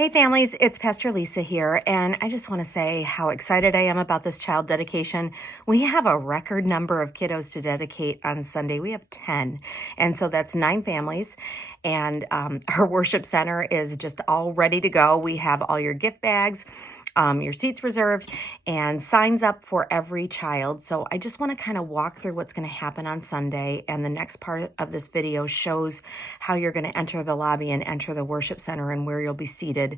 Hey families, it's Pastor Lisa here, and I just want to say how excited I am about this child dedication. We have a record number of kiddos to dedicate on Sunday. We have 10, and so that's 9 families, and our worship center is just all ready to go. We have all your gift bags, your seats reserved, and signs up for every child. So I just want to kind of walk through what's going to happen on Sunday, and the next part of this video shows how you're going to enter the lobby and enter the worship center and where you'll be seated.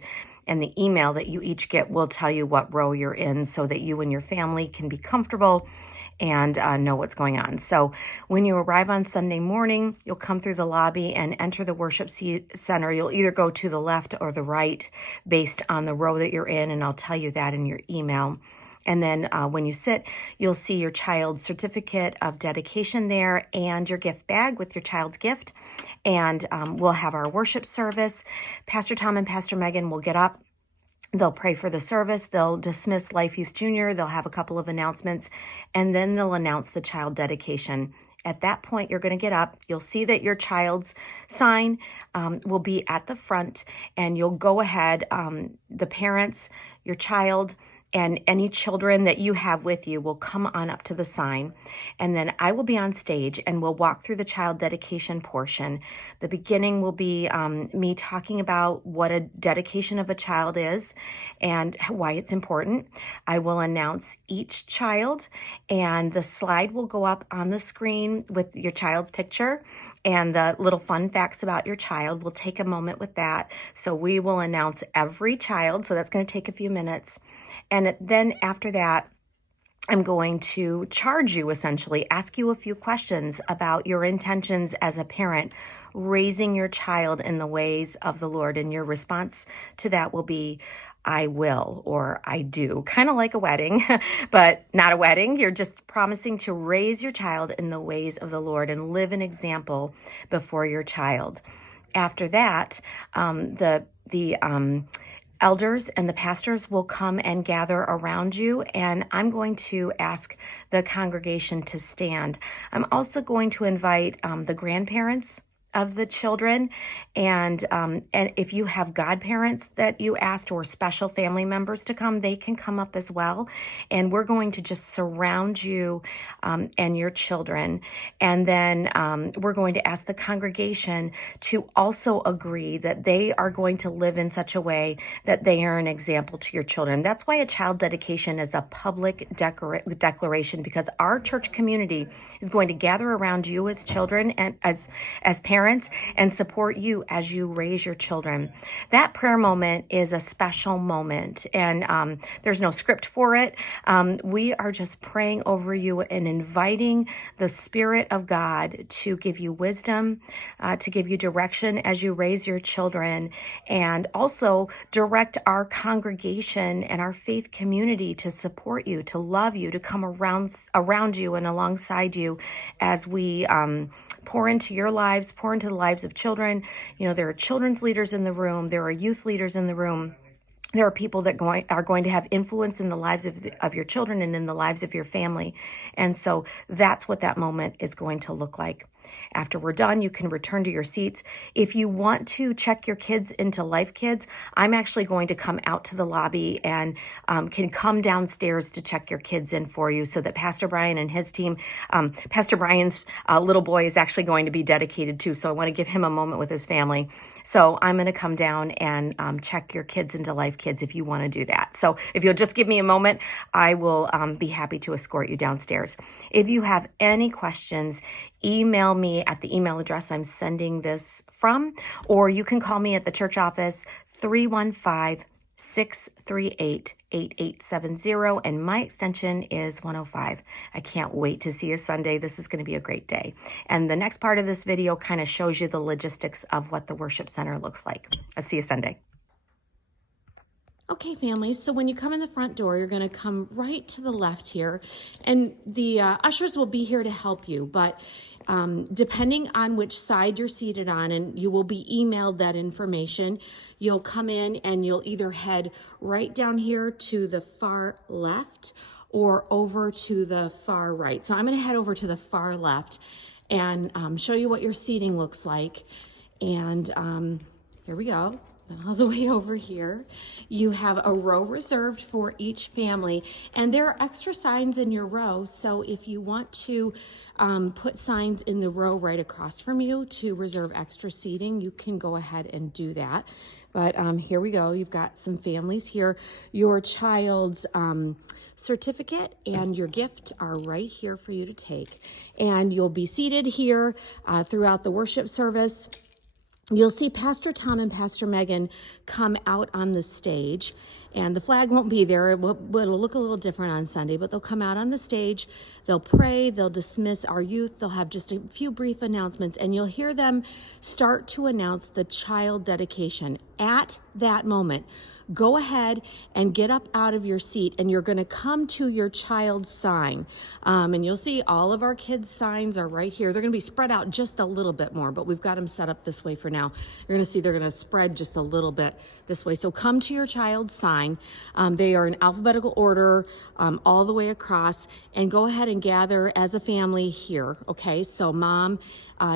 And the email that you each get will tell you what row you're in so that you and your family can be comfortable and know what's going on. So when you arrive on Sunday morning, you'll come through the lobby and enter the worship center. You'll either go to the left or the right based on the row that you're in, and I'll tell you that in your email. And then when you sit, you'll see your child's certificate of dedication there and your gift bag with your child's gift. And we'll have our worship service. Pastor Tom and Pastor Megan will get up. They'll pray for the service. They'll dismiss Life Youth Junior. They'll have a couple of announcements, and then they'll announce the child dedication. At that point, you're going to get up. You'll see that your child's sign will be at the front, and you'll go ahead. The parents, your child, and any children that you have with you will come on up to the sign. And then I will be on stage and we'll walk through the child dedication portion. The beginning will be me talking about what a dedication of a child is and why it's important. I will announce each child, and the slide will go up on the screen with your child's picture and the little fun facts about your child. We'll take a moment with that. So we will announce every child. So that's going to take a few minutes. And then after that, I'm going to charge you, essentially, ask you a few questions about your intentions as a parent, raising your child in the ways of the Lord. And your response to that will be, I will, or I do, kind of like a wedding, but not a wedding. You're just promising to raise your child in the ways of the Lord and live an example before your child. After that, the elders and the pastors will come and gather around you, and I'm going to ask the congregation to stand. I'm also going to invite the grandparents of the children, and if you have godparents that you asked or special family members to come, they can come up as well. And we're going to just surround you and your children. And then we're going to ask the congregation to also agree that they are going to live in such a way that they are an example to your children. That's why a child dedication is a public declaration, because our church community is going to gather around you as children and as parents and support you as you raise your children. That prayer moment is a special moment, and there's no script for it. We are just praying over you and inviting the Spirit of God to give you wisdom, to give you direction as you raise your children, and also direct our congregation and our faith community to support you, to love you, to come around you and alongside you as we pour into your lives, pour into the lives of children. You know, there are children's leaders in the room. There are youth leaders in the room. There are people that are going to have influence in the lives of your children and in the lives of your family. And so that's what that moment is going to look like. After we're done, you can return to your seats. If you want to check your kids into Life Kids, I'm actually going to come out to the lobby and can come downstairs to check your kids in for you, so that Pastor Brian and his team, Pastor Brian's little boy is actually going to be dedicated too, so I want to give him a moment with his family. So I'm going to come down and check your kids into Life Kids if you want to do that. So if you'll just give me a moment, I will be happy to escort you downstairs. If you have any questions, email me at the email address I'm sending this from, or you can call me at the church office, 315-638-8870, and my extension is 105. I can't wait to see you Sunday. This is going to be a great day. And the next part of this video kind of shows you the logistics of what the worship center looks like. I'll see you Sunday. Okay, families, so when you come in the front door, you're going to come right to the left here, and the ushers will be here to help you, but depending on which side you're seated on, and you will be emailed that information, you'll come in and you'll either head right down here to the far left or over to the far right. So I'm going to head over to the far left and show you what your seating looks like. And here we go. all the way over here. You have a row reserved for each family, and there are extra signs in your row. So if you want to put signs in the row right across from you to reserve extra seating, you can go ahead and do that. But here we go. You've got some families here. Your child's certificate and your gift are right here for you to take. And you'll be seated here throughout the worship service. You'll see Pastor Tom and Pastor Megan come out on the stage, and the flag won't be there. It'll look a little different on Sunday, but they'll come out on the stage. They'll pray. They'll dismiss our youth. They'll have just a few brief announcements, and you'll hear them start to announce the child dedication. At that moment, go ahead and get up out of your seat, and you're going to come to your child's sign. And you'll see all of our kids' signs are right here. They're going to be spread out just a little bit more, but we've got them set up this way for now. You're going to see they're going to spread just a little bit this way. So come to your child's sign. They are in alphabetical order all the way across, and go ahead and gather as a family here. Okay, so mom,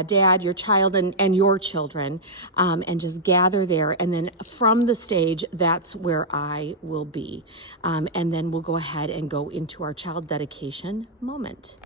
dad, your child, and your children, and just gather there. And then from the stage, that's where I will be. And then we'll go ahead and go into our child dedication moment.